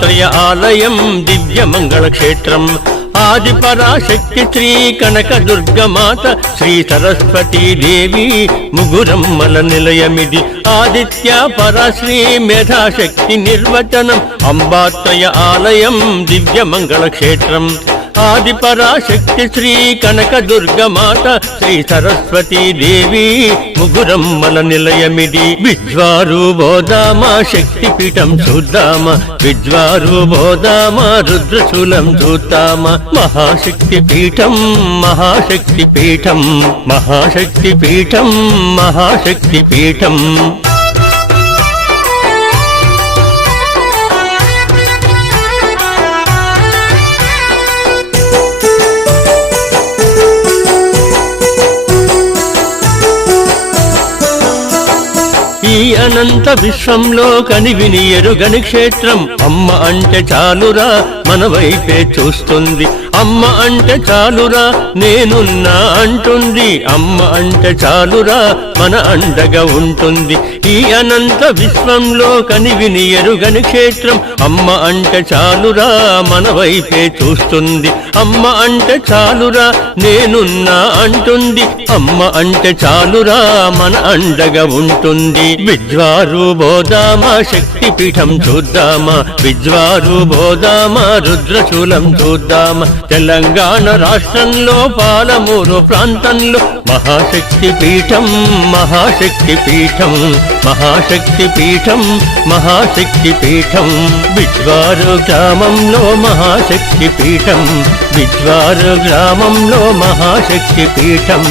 అంబాత్రయ ఆలయం దివ్యమంగళక్షేత్రం ఆదిపరాశక్తి శ్రీ కనక దుర్గమాత శ్రీ సరస్వతీ దేవి ముగురమ్మల నిలయమిది ఆదిత్య పరాశ్రీ మేధాశక్తి నిర్వచనం అంబాత్రయ ఆలయం దివ్యమంగళక్షేత్రం ఆదిపరాశక్తి శ్రీ కనక దుర్గమాత శ్రీ సరస్వతీ దేవి ముగురమ్మల నిలయమిది విజ్వారూబోధామా శక్తిపీఠం చూద్దామా విజ్వారూబోధామా రుద్రశూలం చూద్దామా మహాశక్తిపీఠం మహాశక్తిపీఠం మహాశక్తిపీఠం మహాశక్తిపీఠం ఈ అనంత విశ్వంలో కనివిని ఎరుగని క్షేత్రం అమ్మ అంటే చాలురా మన వైపే చూస్తుంది అమ్మ అంటే చాలురా నేనున్నా అంటుంది అమ్మ అంటే చాలురా మన అండగా ఉంటుంది ఈ అనంత విశ్వంలో కనివిని ఎరుగని క్షేత్రం అమ్మ అంటే చాలురా మన వైపే చూస్తుంది అమ్మ అంటే చాలురా నేనున్నా అంటుంది అమ్మ అంటే చాలురా మన అండగా ఉంటుంది విజ్వారూబోధామా శక్తిపీఠం చూద్దామా విజ్వారూబోధామా రుద్రశూలం చూద్దామా తెలంగాణ రాష్ట్రంలో పాలమూరు ప్రాంతంలో మహాశక్తిపీఠం మహాశక్తిపీఠం మహాశక్తిపీఠం మహాశక్తిపీఠం విజ్వారు గ్రామంలో మహాశక్తిపీఠం విజ్వారు గ్రామంలో మహాశక్తిపీఠం